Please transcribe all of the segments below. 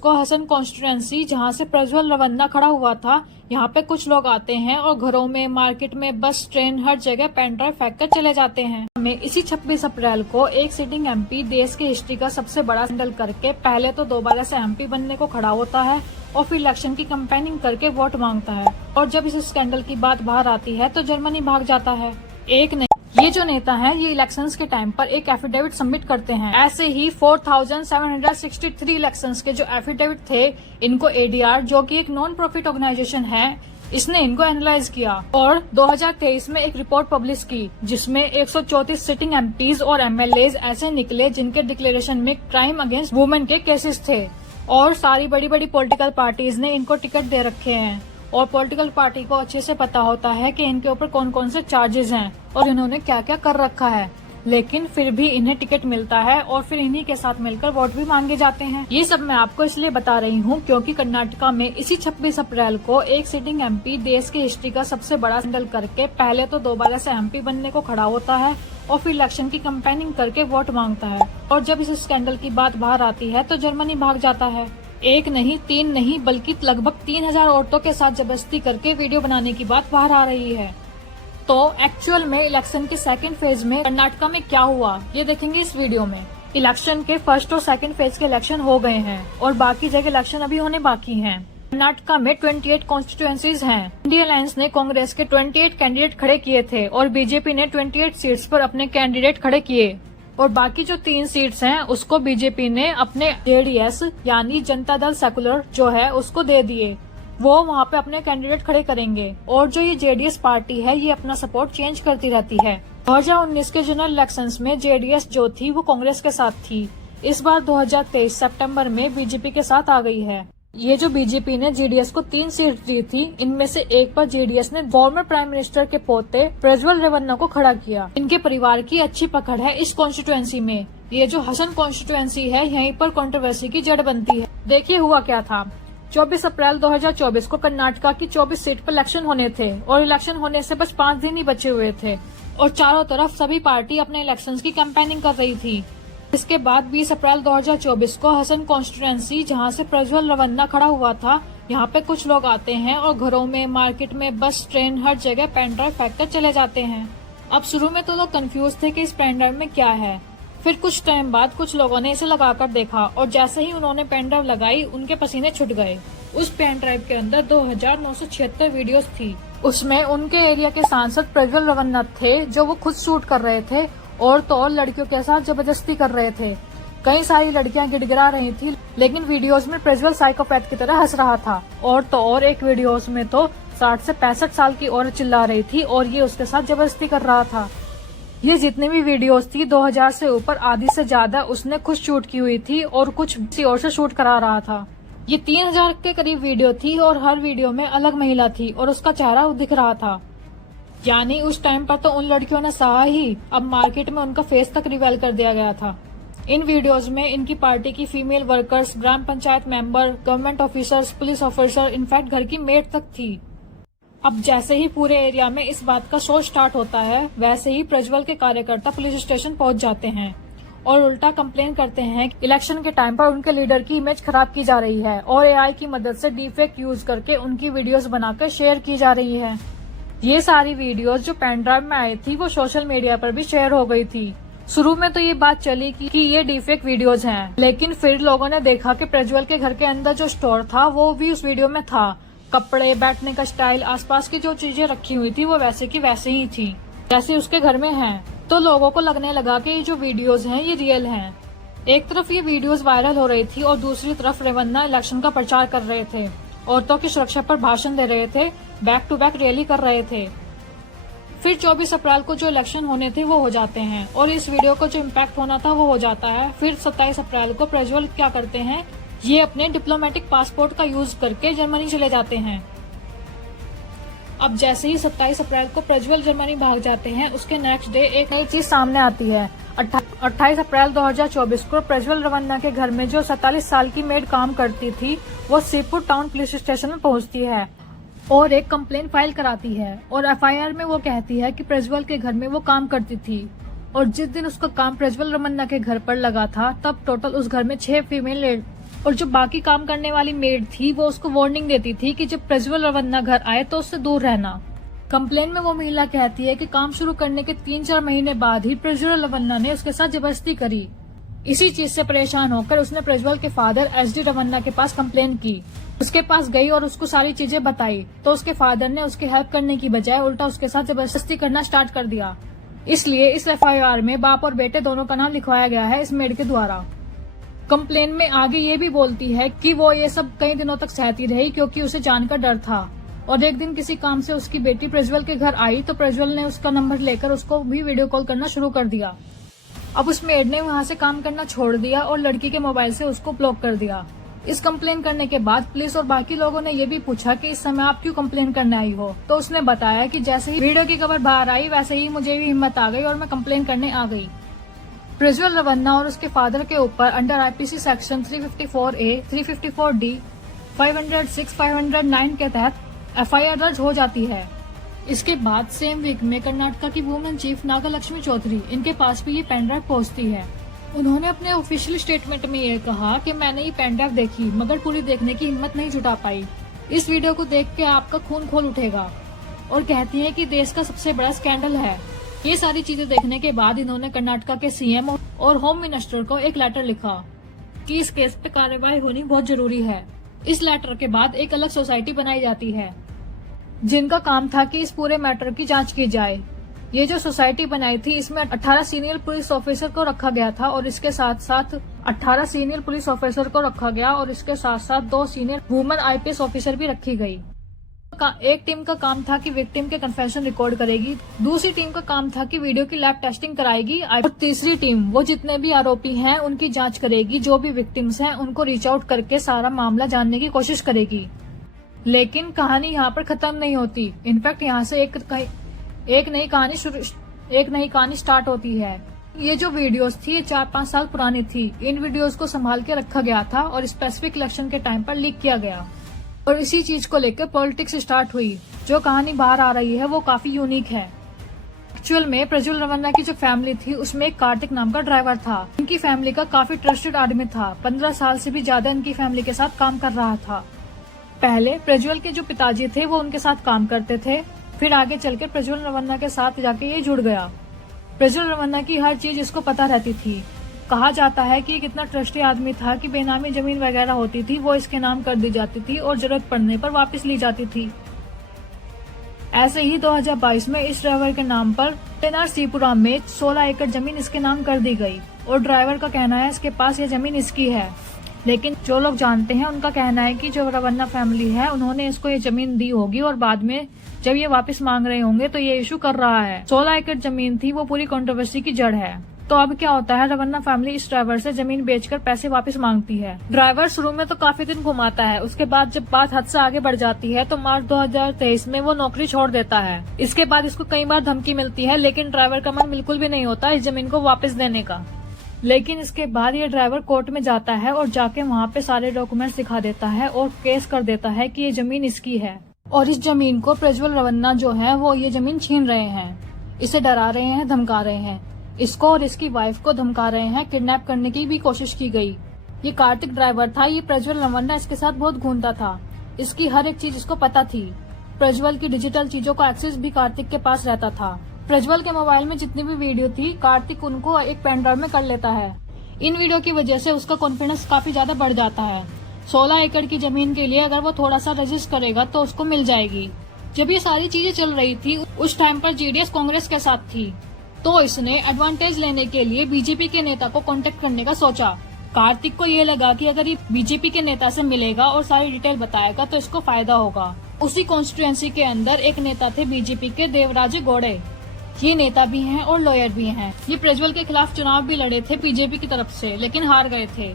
Moscow Hasan constituency जहां से प्रज्वल रवन्ना खड़ा हुआ था, यहाँ पे कुछ लोग आते हैं और घरों में, मार्केट में, बस, ट्रेन, हर जगह पेन ड्राइव फेंक कर चले जाते हैं। हमें इसी 26 अप्रैल को एक सिटिंग एमपी देश की हिस्ट्री का सबसे बड़ा स्कैंडल करके पहले तो दोबारा से एमपी बनने को खड़ा होता है और फिर इलेक्शन की कैंपेनिंग करके वोट मांगता है। और जब इस स्कैंडल की बात बाहर आती है तो जर्मनी भाग जाता है। एक नहीं, ये जो नेता है ये इलेक्शंस के टाइम पर एक एफिडेविट सबमिट करते हैं। ऐसे ही 4763 इलेक्शंस के जो एफिडेविट थे, इनको एडीआर जो कि एक नॉन प्रॉफिट ऑर्गेनाइजेशन है, इसने इनको एनालाइज किया और 2023 में एक रिपोर्ट पब्लिश की जिसमें 134 सिटिंग एमपीज और एमएलएज ऐसे निकले जिनके डिक्लेरेशन में क्राइम अगेंस्ट वुमेन के केसेस थे। और सारी बड़ी बड़ी पॉलिटिकल पार्टीज ने इनको टिकट दे रखे हैं और पॉलिटिकल पार्टी को अच्छे से पता होता है कि इनके ऊपर कौन कौन से चार्जेस हैं और इन्होंने क्या क्या कर रखा है, लेकिन फिर भी इन्हें टिकट मिलता है और फिर इन्हीं के साथ मिलकर वोट भी मांगे जाते हैं। ये सब मैं आपको इसलिए बता रही हूँ क्योंकि कर्नाटका में इसी 26 अप्रैल को एक सिटिंग एमपी देश की हिस्ट्री का सबसे बड़ा स्कैंडल करके पहले तो दोबारा से एमपी बनने को खड़ा होता है और फिर इलेक्शन की कैंपेनिंग करके वोट मांगता है। और जब इस स्कैंडल की बात बाहर आती है तो जर्मनी भाग जाता है। एक नहीं, तीन नहीं, बल्कि लगभग 3000 औरतों के साथ जबरदस्ती करके वीडियो बनाने की बात बाहर आ रही है। तो एक्चुअल में इलेक्शन के सेकंड फेज में कर्नाटका में क्या हुआ, ये देखेंगे इस वीडियो में। इलेक्शन के फर्स्ट और सेकंड फेज के इलेक्शन हो गए हैं और बाकी जगह इलेक्शन अभी होने बाकी हैं। कर्नाटका में 28 कॉन्स्टिट्यूएंसीज हैं। इंडिया अलायंस ने कांग्रेस के 28 कैंडिडेट खड़े किए थे और बीजेपी ने 28 सीट्स पर अपने कैंडिडेट खड़े किए और बाकी जो 3 सीट्स हैं उसको बीजेपी ने अपने जेडीएस यानी जनता दल सेकुलर जो है उसको दे दिए। वो वहाँ पे अपने कैंडिडेट खड़े करेंगे और जो ये जेडीएस पार्टी है ये अपना सपोर्ट चेंज करती रहती है। 2019 के जनरल इलेक्शंस में जेडीएस जो थी वो कांग्रेस के साथ थी। इस बार 2023 सितंबर में बीजेपी के साथ आ गई है। ये जो बीजेपी ने जेडीएस को 3 सीट दी थी, इनमें से एक पर जेडीएस ने फॉर्मर प्राइम मिनिस्टर के पोते प्रज्वल रेवन्ना को खड़ा किया। इनके परिवार की अच्छी पकड़ है इस कॉन्स्टिट्यूएंसी में। ये जो हसन कॉन्स्टिट्यूएंसी है यहीं पर कंट्रोवर्सी की जड़ बनती है। देखिए हुआ क्या था। 24 अप्रैल 2024 को कर्नाटका की 24 सीट पर इलेक्शन होने थे और इलेक्शन होने से बस 5 दिन ही बचे हुए थे और चारों तरफ सभी पार्टी अपने इलेक्शंस की कैंपेनिंग कर रही थी। इसके बाद 20 अप्रैल 2024 को हसन कॉन्स्टिट्यूएंसी जहां से प्रज्वल रवन्ना खड़ा हुआ था, यहाँ पे कुछ लोग आते हैं और घरों में, मार्केट में, बस, ट्रेन, हर जगह पेन ड्राइव फेंक कर चले जाते हैं। अब शुरू में तो लोग कंफ्यूज थे कि इस पेन ड्राइव में क्या है। फिर कुछ टाइम बाद कुछ लोगों ने इसे लगाकर देखा और जैसे ही उन्होंने पेन ड्राइव लगाई उनके पसीने छूट गए। उस पेन ड्राइव के अंदर 2976 वीडियोस थी। उसमें उनके एरिया के सांसद प्रज्वल रवन्ना थे जो वो खुद शूट कर रहे थे और तो और लड़कियों के साथ जबरदस्ती कर रहे थे। कई सारी लड़कियां गिड़गिड़ा रही थी, लेकिन वीडियोस में प्रज्वल साइकोपैथ की तरह हंस रहा था। और तो और एक वीडियोस में तो 60 से 65 साल की औरत चिल्ला रही थी और ये उसके साथ जबरदस्ती कर रहा था। ये जितनी भी वीडियोस थी 2000 से ऊपर, आधी से ज्यादा उसने खुद शूट की हुई थी और कुछ किसी और से शूट करा रहा था। ये 3000 के करीब वीडियो थी और हर वीडियो में अलग महिला थी और उसका चेहरा दिख रहा था। यानी उस टाइम पर तो उन लड़कियों ने सहा ही, अब मार्केट में उनका फेस तक रिवील कर दिया गया था। इन वीडियोस में इनकी पार्टी की फीमेल वर्कर्स, ग्राम panchayat member, government officers, police officer, in fact घर की मेड तक थी। अब जैसे ही पूरे एरिया में इस बात का शोर स्टार्ट होता है, वैसे ही प्रज्वल के कार्यकर्ता पुलिस स्टेशन पहुंच जाते हैं और उल्टा कंप्लेन करते हैं कि इलेक्शन के टाइम पर उनके लीडर की इमेज खराब की जा रही है और एआई की मदद से डीफेक यूज करके उनकी वीडियोस बनाकर शेयर की जा रही है। ये सारी वीडियोस जो पेन ड्राइव में आई थी वो सोशल मीडिया पर भी शेयर हो गई थी। शुरू में तो ये बात चली कि ये डीफेक वीडियोस हैं, लेकिन फिर लोगों ने देखा कि प्रज्वल के घर के अंदर जो स्टोर था वो भी उस वीडियो में था। कपड़े, बैठने का स्टाइल, आसपास की जो चीजें रखी हुई थी वो वैसे की वैसे ही थी जैसे उसके घर में हैं। तो लोगों को लगने लगा कि ये जो वीडियोस हैं ये रियल हैं। एक तरफ ये वीडियोस वायरल हो रही थी और दूसरी तरफ रेवन्ना इलेक्शन का प्रचार कर रहे थे, औरतों की सुरक्षा पर भाषण दे रहे थे, बैक टू बैक रैली कर रहे थे। फिर 24 अप्रैल को जो इलेक्शन होने थे वो हो जाते हैं और इस वीडियो को जो इम्पैक्ट होना था वो हो जाता है। फिर 27 अप्रैल को प्रज्वल क्या करते हैं, ये अपने डिप्लोमेटिक पासपोर्ट का यूज करके जर्मनी चले जाते हैं। अब जैसे ही 27 अप्रैल को प्रज्वल जर्मनी भाग जाते हैं, उसके नेक्स्ट डे एक नई चीज सामने आती है। 28 अप्रैल 2024 को प्रज्वल रवन्ना के घर में जो 47 साल की मेड काम करती थी वो श्रीपुर टाउन पुलिस स्टेशन में पहुंचती है और एक कंप्लेन फाइल कराती है और एफआईआर में वो कहती है कि प्रज्वल के घर में वो काम करती थी और जिस दिन उसका काम प्रज्वल रवन्ना के घर पर लगा था तब टोटल उस घर में 6 फीमेल और जो बाकी काम करने वाली मेड थी वो उसको वार्निंग देती थी कि जब प्रज्वल रवन्ना घर आए तो उससे दूर रहना। कंप्लेन में वो महिला कहती है कि काम शुरू करने के 3-4 महीने बाद ही प्रज्वल रवन्ना ने उसके साथ जबरदस्ती करी। इसी चीज से परेशान होकर उसने प्रज्वल के फादर SD रवन्ना के पास कंप्लेन की। उसके पास गई और उसको सारी चीजें बताई तो उसके फादर ने उसकी हेल्प करने की बजाय उल्टा उसके साथ जबरदस्ती करना स्टार्ट कर दिया। इसलिए इस FIR में बाप और बेटे दोनों का नाम लिखवाया गया है इस मेड के द्वारा। कंप्लेन में आगे ये भी बोलती है कि वो ये सब कई दिनों तक सहती रही क्योंकि उसे जान का डर था, और एक दिन किसी काम से उसकी बेटी प्रज्वल के घर आई तो प्रज्वल ने उसका नंबर लेकर उसको भी वीडियो कॉल करना शुरू कर दिया। अब उस मेड ने वहाँ से काम करना छोड़ दिया और लड़की के मोबाइल से उसको ब्लॉक कर दिया। इस कंप्लेन करने के बाद पुलिस और बाकी लोगों ने ये भी पूछा कि इस समय आप क्यों कंप्लेन करने आई हो, तो उसने बताया कि जैसे ही वीडियो की खबर बाहर आई वैसे ही मुझे भी हिम्मत आ गई और मैं कंप्लेन करने आ गई। प्रज्वल रवन्ना और उसके फादर के ऊपर under IPC section 354A, 354D, 506, 509 के तहत FIR दर्ज हो जाती है। इसके बाद सेम वीक में कर्नाटका की वुमेन चीफ नागलक्ष्मी चौधरी, इनके पास भी ये पेन ड्राइव पहुँचती है। उन्होंने अपने ऑफिशियल स्टेटमेंट में ये कहा कि मैंने ये पेन ड्राइव देखी मगर पूरी देखने की हिम्मत नहीं जुटा पाई। इस वीडियो को देख के आपका खून खोल उठेगा, और कहती है कि देश का सबसे बड़ा स्कैंडल है। ये सारी चीजें देखने के बाद इन्होंने कर्नाटका के CM और होम मिनिस्टर को एक लेटर लिखा कि इस केस पे कार्रवाई होनी बहुत जरूरी है। इस लेटर के बाद एक अलग सोसाइटी बनाई जाती है जिनका काम था कि इस पूरे मैटर की जांच की जाए। ये जो सोसाइटी बनाई थी इसमें 18 सीनियर पुलिस ऑफिसर को रखा गया था और इसके साथ साथ 18 सीनियर पुलिस ऑफिसर को रखा गया और इसके साथ साथ 2 सीनियर वुमेन IPS ऑफिसर भी रखी गई। एक टीम का काम था कि विक्टिम के कन्फेशन रिकॉर्ड करेगी, दूसरी टीम का काम था कि वीडियो की लैब टेस्टिंग कराएगी, और तीसरी टीम वो जितने भी आरोपी हैं उनकी जांच करेगी, जो भी विक्टिम्स हैं उनको रीच आउट करके सारा मामला जानने की कोशिश करेगी। लेकिन कहानी यहाँ पर खत्म नहीं होती। इनफैक्ट यहाँ से एक नई कहानी स्टार्ट होती है। ये जो वीडियोस थी ये 4-5 साल पुरानी थी। इन वीडियोस को संभाल के रखा गया था और स्पेसिफिक इलेक्शन के टाइम पर लीक किया गया, और इसी चीज को लेकर पॉलिटिक्स स्टार्ट हुई। जो कहानी बाहर आ रही है वो काफी यूनिक है। एक्चुअल में प्रज्वल रवन्ना की जो फैमिली थी उसमें एक कार्तिक नाम का ड्राइवर था। इनकी फैमिली का काफी ट्रस्टेड आदमी था। 15 साल से भी ज्यादा इनकी फैमिली के साथ काम कर रहा था। पहले प्रज्वल के जो पिताजी थे वो उनके साथ काम करते थे, फिर आगे चलकर प्रज्वल रवन्ना के साथ जाके ये जुड़ गया। प्रज्वल रवन्ना की हर चीज इसको पता रहती थी। कहा जाता है कि कितना ट्रस्टी आदमी था कि बेनामी जमीन वगैरह होती थी वो इसके नाम कर दी जाती थी और जरूरत पड़ने पर वापस ली जाती थी। ऐसे ही 2022 में इस ड्राइवर के नाम पर NRCपुरा में 16 एकड़ जमीन इसके नाम कर दी गई, और ड्राइवर का कहना है इसके पास ये जमीन इसकी है। लेकिन जो लोग जानते हैं उनका कहना है कि जो रवन्ना फैमिली है उन्होंने इसको ये जमीन दी होगी और बाद में जब ये वापस मांग रहे होंगे तो ये इशू कर रहा है। 16 एकड़ जमीन थी वो पूरी कंट्रोवर्सी की जड़ है। तो अब क्या होता है, रवन्ना फैमिली इस ड्राइवर से जमीन बेचकर पैसे वापस मांगती है। ड्राइवर शुरू में तो काफी दिन घुमाता है, उसके बाद जब बात हद से आगे बढ़ जाती है तो मार्च 2023 में वो नौकरी छोड़ देता है। इसके बाद इसको कई बार धमकी मिलती है, लेकिन ड्राइवर का मन बिल्कुल भी नहीं होता इस जमीन को वापस देने का। लेकिन इसके बाद ये ड्राइवर कोर्ट में जाता है और जाके वहाँ पे सारे डॉक्यूमेंट्स दिखा देता है और केस कर देता है कि ये जमीन इसकी है, और इस जमीन को प्रज्वल रवन्ना जो है वो ये जमीन छीन रहे हैं, इसे डरा रहे हैं, धमका रहे हैं। इसको और इसकी वाइफ को धमका रहे हैं, किडनैप करने की भी कोशिश की गई। ये कार्तिक ड्राइवर था, ये प्रज्वल रवन्ना इसके साथ बहुत घूमता था, इसकी हर एक चीज इसको पता थी। प्रज्वल की डिजिटल चीजों का एक्सेस भी कार्तिक के पास रहता था। प्रज्वल के मोबाइल में जितनी भी वीडियो थी कार्तिक उनको एक पेन ड्राइव में कर लेता है। इन वीडियो की वजह से उसका कॉन्फिडेंस काफी ज्यादा बढ़ जाता है। 16 एकड़ की जमीन के लिए अगर वो थोड़ा सा रजिस्ट करेगा तो उसको मिल जाएगी। जब ये सारी चीजें चल रही थी उस टाइम पर जेडीएस कांग्रेस के साथ थी, तो इसने एडवांटेज लेने के लिए बीजेपी के नेता को कांटेक्ट करने का सोचा। कार्तिक को ये लगा कि अगर ये बीजेपी के नेता से मिलेगा और सारी डिटेल बताएगा तो इसको फायदा होगा। उसी कॉन्स्टिट्यूएंसी के अंदर एक नेता थे बीजेपी के देवराजे गौड़े। ये नेता भी हैं और लॉयर भी हैं। ये प्रज्वल के खिलाफ चुनाव भी लड़े थे बीजेपी की तरफ से, लेकिन हार गए थे।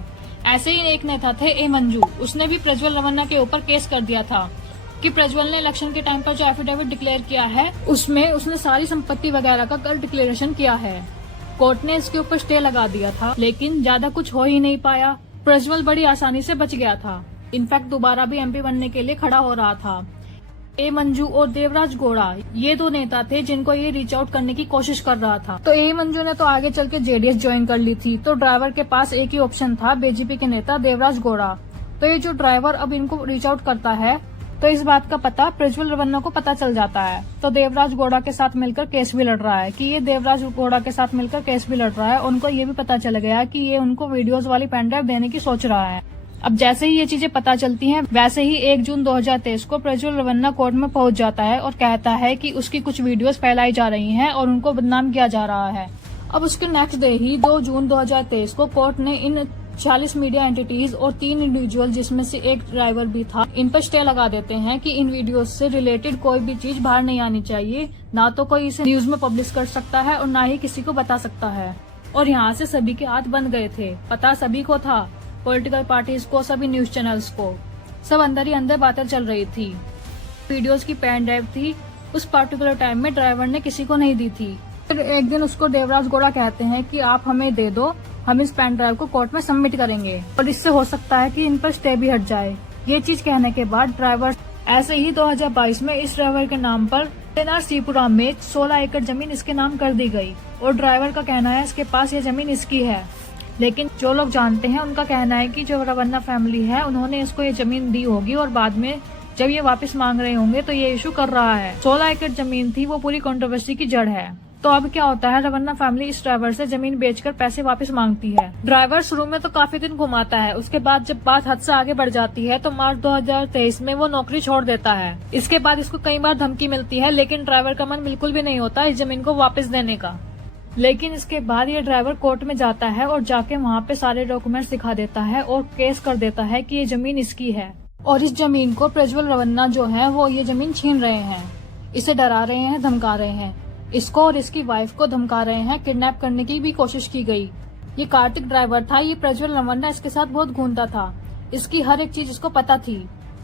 ऐसे ही एक नेता थे ए मंजू, उसने भी प्रज्वल रवन्ना के ऊपर केस कर दिया था कि प्रज्वल ने इलेक्शन के टाइम पर जो एफिडेविट डिक्लेयर किया है उसमें उसने सारी संपत्ति वगैरह का गलत डिक्लेरेशन किया है। कोर्ट ने इसके ऊपर स्टे लगा दिया था, लेकिन ज्यादा कुछ हो ही नहीं पाया। प्रज्वल बड़ी आसानी से बच गया था। इनफैक्ट दोबारा भी MP बनने के लिए खड़ा हो रहा था। ए मंजू और देवराज गौड़ा ये दो नेता थे जिनको ये रीच आउट करने की कोशिश कर रहा था। तो ए मंजू ने तो आगे चल के जेडीएस ज्वाइन कर ली थी, तो ड्राइवर के पास एक ही ऑप्शन था, बीजेपी के नेता देवराज गौड़ा। तो ये जो ड्राइवर अब इनको रीच आउट करता है, तो इस बात का पता प्रज्वल रवन्ना को पता चल जाता है। तो देवराज गौड़ा के साथ मिलकर केस भी लड़ रहा है कि ये देवराज गौड़ा के साथ मिलकर केस भी लड़ रहा है। उनको ये भी पता चल गया कि ये उनको वीडियोस वाली पेन ड्राइव देने की सोच रहा है। अब जैसे ही ये चीजें पता चलती हैं, वैसे ही 1 जून 2023 को प्रज्वल रवन्ना कोर्ट में पहुंच जाता है और कहता है कि उसकी कुछ वीडियोस फैलाई जा रही हैं और उनको बदनाम किया जा रहा है। अब उसके नेक्स्ट डे ही 2 जून 2023 को कोर्ट ने इन 40 मीडिया एंटिटीज और 3 इंडिविजुअल जिसमें से एक ड्राइवर भी था, इन पर स्टे लगा देते हैं कि इन वीडियोस से रिलेटेड कोई भी चीज बाहर नहीं आनी चाहिए। ना तो कोई इसे न्यूज में पब्लिश कर सकता है और ना ही किसी को बता सकता है। और यहाँ से सभी के हाथ बंद गए थे। पता सभी को था, पॉलिटिकल पार्टीज को, सभी न्यूज चैनल्स को, सब अंदर ही अंदर बातें चल रही थी। वीडियोस की पेन ड्राइव थी, उस पर्टिकुलर टाइम में ड्राइवर ने किसी को नहीं दी थी। फिर एक दिन उसको देवराज गौड़ा कहते हैं कि आप हमें दे दो, हम इस पेन ड्राइव को कोर्ट में सबमिट करेंगे और इससे हो सकता है कि इन पर स्टे भी हट जाए। ये चीज कहने के बाद ड्राइवर ऐसे ही 2022 में इस ड्राइवर के नाम पर सीपुरा में 16 एकड़ जमीन इसके नाम कर दी गई और ड्राइवर का कहना है इसके पास ये जमीन इसकी है। लेकिन जो लोग जानते हैं उनका कहना है कि जो रवन्ना फैमिली है उन्होंने इसको ये जमीन दी होगी और बाद में जब ये वापस मांग रहे होंगे तो ये इशू कर रहा है। 16 एकड़ जमीन थी, वो पूरी कंट्रोवर्सी की जड़ है। तो अब क्या होता है, रवन्ना फैमिली इस ड्राइवर से जमीन बेचकर पैसे वापस मांगती है। ड्राइवर शुरू में तो काफी दिन घुमाता है, उसके बाद जब बात हद से आगे बढ़ जाती है तो मार्च 2023 में वो नौकरी छोड़ देता है। इसके बाद इसको कई बार धमकी मिलती है, लेकिन ड्राइवर का मन बिल्कुल भी नहीं होता इस जमीन को वापस देने का। लेकिन इसके बाद ये ड्राइवर कोर्ट में जाता है और जाके वहाँ पे सारे डॉक्यूमेंट्स दिखा देता है और केस कर देता है कि ये जमीन इसकी है और इस जमीन को प्रज्वल रवन्ना जो है वो ये जमीन छीन रहे हैं, इसे डरा रहे हैं, धमका रहे हैं। इसको और इसकी वाइफ को धमका रहे हैं, किडनैप करने की भी कोशिश की गई। ये कार्तिक ड्राइवर था, ये प्रज्वल रवन्ना इसके साथ बहुत घूमता था, इसकी हर एक चीज इसको पता थी।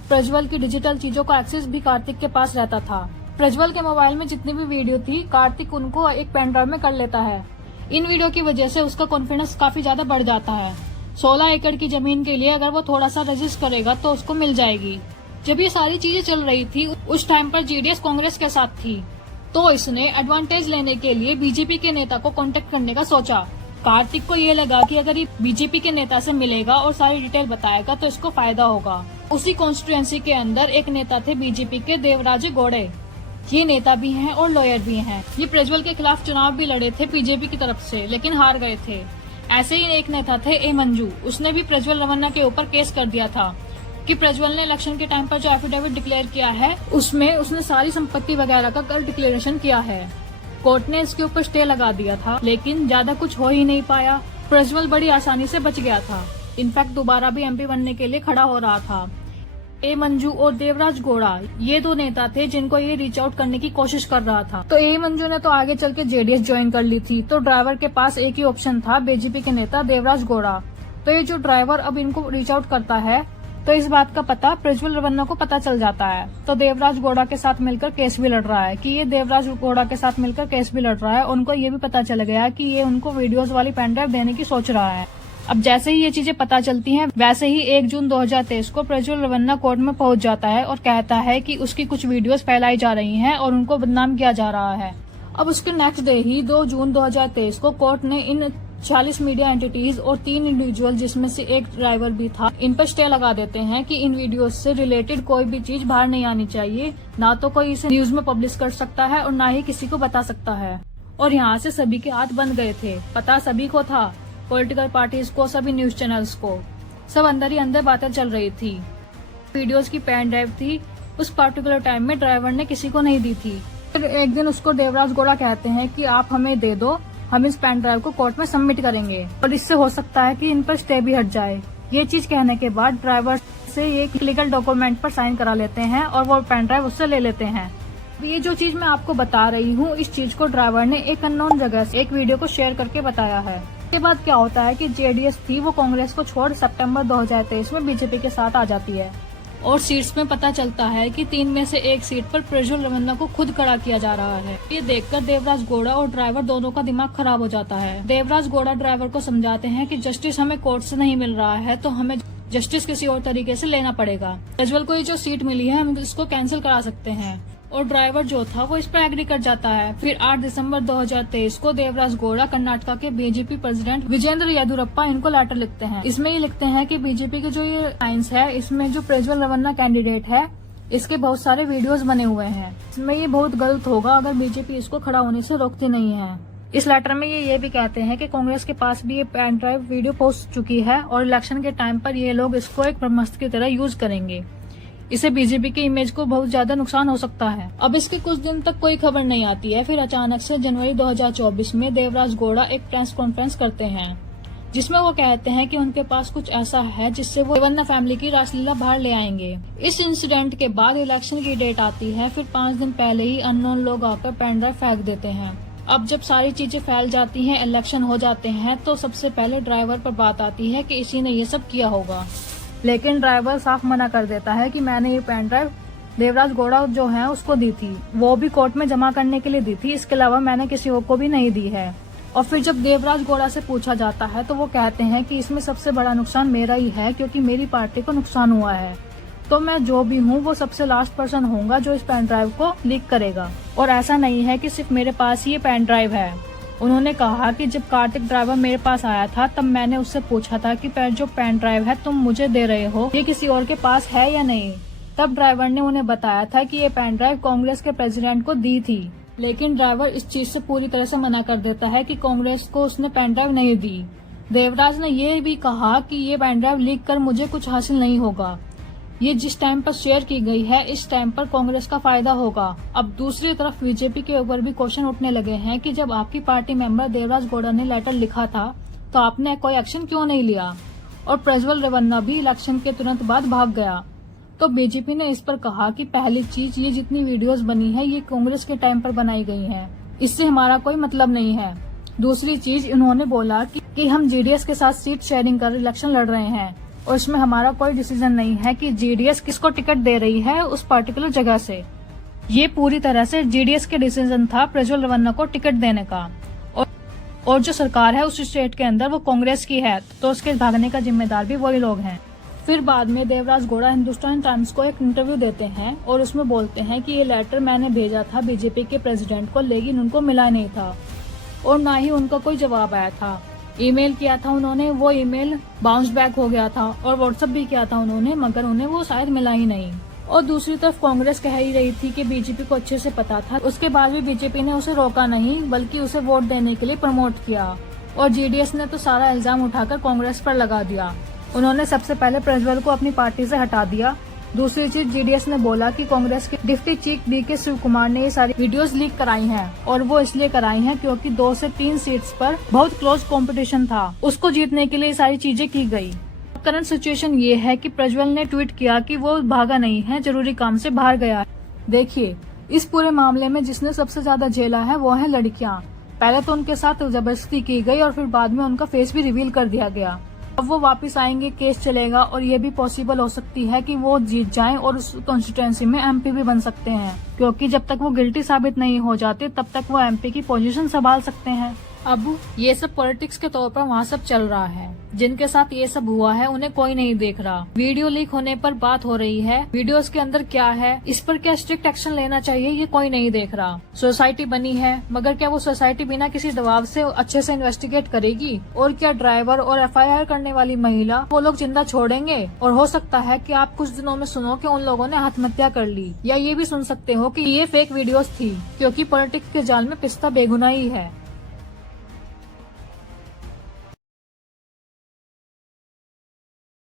प्रज्वल की डिजिटल चीजों का एक्सेस भी कार्तिक के पास रहता था। प्रज्वल के मोबाइल में जितनी भी वीडियो थी, कार्तिक उनको एक पेन ड्राइव में कर लेता है। इन वीडियो की वजह से उसका कॉन्फिडेंस काफी ज्यादा बढ़ जाता है। 16 एकड़ की जमीन के लिए अगर वो थोड़ा सा रजिस्ट करेगा तो उसको मिल जाएगी। जब ये सारी चीजें चल रही थी, उस टाइम पर जेडीएस कांग्रेस के साथ थी, तो इसने एडवांटेज लेने के लिए बीजेपी के नेता को कांटेक्ट करने का सोचा। कार्तिक को ये लगा कि अगर ये बीजेपी के नेता से मिलेगा और सारी डिटेल बताएगा तो इसको फायदा होगा। उसी कॉन्स्टिट्यूएंसी के अंदर एक नेता थे बीजेपी के, देवराज गौड़े। ये नेता भी हैं और लॉयर भी हैं। ये प्रज्वल के खिलाफ चुनाव भी लड़े थे बीजेपी की तरफ से, लेकिन हार गए थे। ऐसे ही एक नेता थे ए मंजू, उसने भी प्रज्वल रवन्ना के ऊपर केस कर दिया था कि प्रज्वल ने इलेक्शन के टाइम पर जो एफिडेविट डिक्लेयर किया है उसमें उसने सारी संपत्ति वगैरह का कल डिक्लेरेशन किया है। कोर्ट ने इसके ऊपर स्टे लगा दिया था, लेकिन ज्यादा कुछ हो ही नहीं पाया। प्रज्वल बड़ी आसानी से बच गया था। इनफैक्ट दोबारा भी एमपी बनने के लिए खड़ा हो रहा था। ए मंजू और देवराज गौड़ा ये दो नेता थे जिनको ये रीच आउट करने की कोशिश कर रहा था। तो ए मंजू ने तो आगे चल के जेडीएस ज्वाइन कर ली थी, तो ड्राइवर के पास एक ही ऑप्शन था, बीजेपी के नेता देवराज गौड़ा। तो ये जो ड्राइवर अब इनको रीच आउट करता है, तो इस बात का पता प्रज्वल रवन्ना को पता चल जाता है। तो देवराज गौड़ा के साथ मिलकर केस भी लड़ रहा है कि ये देवराज गौड़ा के साथ मिलकर केस भी लड़ रहा है। उनको ये भी पता चल गया कि ये उनको वीडियोस वाली पेन ड्राइव देने की सोच रहा है। अब जैसे ही ये चीजें पता चलती हैं, वैसे ही 1 जून 2023 को प्रज्वल रवन्ना कोर्ट में पहुंच जाता है और कहता है कि उसकी कुछ वीडियोस फैलाई जा रही हैं और उनको बदनाम किया जा रहा है। अब उसके नेक्स्ट डे ही 2 जून 2023 को कोर्ट ने इन 40 मीडिया एंटिटीज और 3 इंडिविजुअल जिसमें से एक ड्राइवर भी था, इन पर स्टे लगा देते हैं कि इन वीडियोस से रिलेटेड कोई भी चीज बाहर नहीं आनी चाहिए। ना तो कोई इसे न्यूज में पब्लिश कर सकता है और ना ही किसी को बता सकता है। और यहाँ से सभी के हाथ बंद गए थे। पता सभी को था, पॉलिटिकल पार्टीज को, सभी न्यूज चैनल्स को, सब अंदर ही अंदर बातें चल रही थी। वीडियोस की पेन ड्राइव थी, उस पर्टिकुलर टाइम में ड्राइवर ने किसी को नहीं दी थी। फिर एक दिन उसको देवराज गौड़ा कहते हैं कि आप हमें दे दो, हम इस पेन ड्राइव को कोर्ट में सबमिट करेंगे और इससे हो सकता है कि इन पर स्टे भी हट जाए। ये चीज कहने के बाद ड्राइवर से ये लीगल डॉक्यूमेंट पर साइन करा लेते हैं और वो पेन ड्राइव उससे ले लेते हैं। ये जो चीज मैं आपको बता रही हूँ, इस चीज को ड्राइवर ने एक अननोन जगह से एक वीडियो को शेयर करके बताया है। इसके बाद क्या होता है कि जेडीएस थी वो कांग्रेस को छोड़ सितंबर 2023 में बीजेपी के साथ आ जाती है और सीट्स में पता चलता है कि 3 में से 1 सीट पर प्रज्वल रवन्ना को खुद खड़ा किया जा रहा है। ये देखकर देवराज गौड़ा और ड्राइवर दोनों का दिमाग खराब हो जाता है। देवराज गौड़ा ड्राइवर को समझाते हैं कि जस्टिस हमें कोर्ट से नहीं मिल रहा है, तो हमें जस्टिस किसी और तरीके से लेना पड़ेगा। प्रज्वल को ये जो सीट मिली है हम इसको कैंसिल करा सकते हैं। और ड्राइवर जो था वो इस पर एग्री कर जाता है। फिर 8 दिसंबर 2023 को देवराज गौड़ा कर्नाटका के बीजेपी प्रेसिडेंट विजेंद्र येदुरप्पा इनको लेटर लिखते हैं। इसमें ये लिखते हैं कि बीजेपी के जो ये लाइन्स है इसमें जो प्रज्वल रवन्ना कैंडिडेट है इसके बहुत सारे वीडियोस बने हुए हैं। इसमें ये बहुत गलत होगा अगर बीजेपी इसको खड़ा होने से रोकती नहीं है। इस लेटर में ये भी कहते हैं कि कांग्रेस के पास भी ये पेन ड्राइव वीडियो पहुंच चुकी है और इलेक्शन के टाइम पर ये लोग इसको एक ब्रह्मास्त्र की तरह यूज करेंगे। इससे बीजेपी की इमेज को बहुत ज्यादा नुकसान हो सकता है। अब इसके कुछ दिन तक कोई खबर नहीं आती है। फिर अचानक से जनवरी 2024 में देवराज गौड़ा एक प्रेस कॉन्फ्रेंस करते हैं जिसमें वो कहते हैं कि उनके पास कुछ ऐसा है जिससे वो रवन्ना फैमिली की रासलीला बाहर ले आएंगे। इस इंसिडेंट के बाद इलेक्शन की डेट आती है। फिर 5 दिन पहले ही अननोन लोग आकर पेन ड्राइव फेंक देते हैं। अब जब सारी चीजें फैल जाती हैं, इलेक्शन हो जाते हैं, तो सबसे पहले ड्राइवर पर बात आती है कि इसी ने ये सब किया होगा। लेकिन ड्राइवर साफ मना कर देता है कि मैंने ये पेन ड्राइव देवराज गौड़ा जो है उसको दी थी, वो भी कोर्ट में जमा करने के लिए दी थी, इसके अलावा मैंने किसी और को भी नहीं दी है। और फिर जब देवराज गौड़ा से पूछा जाता है तो वो कहते हैं कि इसमें सबसे बड़ा नुकसान मेरा ही है क्योंकि मेरी पार्टी को नुकसान हुआ है, तो मैं जो भी हूँ वो सबसे लास्ट पर्सन होऊंगा जो इस पेन ड्राइव को लीक करेगा। और ऐसा नहीं है कि सिर्फ मेरे पास ही ये पेन ड्राइव है। उन्होंने कहा कि जब कार्तिक ड्राइवर मेरे पास आया था तब मैंने उससे पूछा था कि जो पेन ड्राइव है तुम मुझे दे रहे हो ये किसी और के पास है या नहीं। तब ड्राइवर ने उन्हें बताया था कि ये पेन ड्राइव कांग्रेस के प्रेसिडेंट को दी थी। लेकिन ड्राइवर इस चीज से पूरी तरह से मना कर देता है कि कांग्रेस को उसने पेन ड्राइव नहीं दी। देवराज ने ये भी कहा कि ये पेन ड्राइव लीक कर मुझे कुछ हासिल नहीं होगा, ये जिस टाइम पर शेयर की गई है इस टाइम पर कांग्रेस का फायदा होगा। अब दूसरी तरफ बीजेपी के ऊपर भी क्वेश्चन उठने लगे हैं कि जब आपकी पार्टी मेंबर देवराज गौड़ा ने लेटर लिखा था तो आपने कोई एक्शन क्यों नहीं लिया, और प्रज्वल रवन्ना भी इलेक्शन के तुरंत बाद भाग गया। तो बीजेपी ने इस पर कहा कि पहली चीज ये जितनी वीडियोस बनी है ये कांग्रेस के टाइम पर बनाई गई है, इससे हमारा कोई मतलब नहीं है। दूसरी चीज उन्होंने बोला कि हम जेडीएस के साथ सीट शेयरिंग कर इलेक्शन लड़ रहे हैं और इसमें हमारा कोई डिसीजन नहीं है कि जेडीएस किसको टिकट दे रही है उस पार्टिकुलर जगह से। ये पूरी तरह से जेडीएस के डिसीजन था प्रज्वल रवन्ना को टिकट देने का, और जो सरकार है उस स्टेट के अंदर वो कांग्रेस की है, तो उसके भागने का जिम्मेदार भी वही लोग हैं। फिर बाद में देवराज गौड़ा हिंदुस्तान टाइम्स को एक इंटरव्यू देते हैं और उसमें बोलते हैं कि ये लेटर मैंने भेजा था बीजेपी के प्रेसिडेंट को, लेकिन उनको मिला नहीं था और ना ही उनका कोई जवाब आया था। ईमेल किया था उन्होंने, वो ईमेल बाउंस बैक हो गया था, और व्हाट्सएप भी किया था उन्होंने, मगर उन्हें वो शायद मिला ही नहीं। और दूसरी तरफ कांग्रेस कह ही रही थी कि बीजेपी को अच्छे से पता था, उसके बाद भी बीजेपी ने उसे रोका नहीं बल्कि उसे वोट देने के लिए प्रमोट किया। और जेडीएस ने तो सारा इल्जाम उठाकर कांग्रेस पर लगा दिया। उन्होंने सबसे पहले प्रज्वल को अपनी पार्टी से हटा दिया। दूसरी चीज जेडीएस ने बोला कि कांग्रेस के डिप्टी चीफ बीके शिव कुमार ने ये सारी वीडियोस लीक कराई हैं, और वो इसलिए कराई हैं क्योंकि 2 से 3 सीट्स पर बहुत क्लोज कंपटीशन था, उसको जीतने के लिए ये सारी चीजें की गई। करंट सिचुएशन ये है कि प्रज्वल ने ट्वीट किया कि वो भागा नहीं है, जरूरी काम से बाहर गया। देखिए, इस पूरे मामले में जिसने सबसे ज्यादा झेला है वो है लड़कियां। पहले तो उनके साथ जबरदस्ती की गई और फिर बाद में उनका फेस भी रिवील कर दिया गया। अब वो वापस आएंगे, केस चलेगा और ये भी पॉसिबल हो सकती है कि वो जीत जाएं और उस कॉन्स्टिट्यूएंसी में एमपी भी बन सकते हैं, क्योंकि जब तक वो गिल्टी साबित नहीं हो जाते तब तक वो एमपी की पोजीशन संभाल सकते हैं। अब ये सब पॉलिटिक्स के तौर पर वहाँ सब चल रहा है। जिनके साथ ये सब हुआ है उन्हें कोई नहीं देख रहा। वीडियो लीक होने पर बात हो रही है, वीडियोस के अंदर क्या है, इस पर क्या स्ट्रिक्ट एक्शन लेना चाहिए, ये कोई नहीं देख रहा। सोसाइटी बनी है, मगर क्या वो सोसाइटी बिना किसी दबाव से अच्छे से इन्वेस्टिगेट करेगी? और क्या ड्राइवर और एफआईआर करने वाली महिला वो लोग जिंदा छोड़ेंगे? और हो सकता है कि आप कुछ दिनों में सुनो कि उन लोगों ने आत्महत्या कर ली, या ये भी सुन सकते हो कि ये फेक वीडियोस थी, क्योंकि पॉलिटिक्स के जाल में पिस्ता बेगुनाह ही है।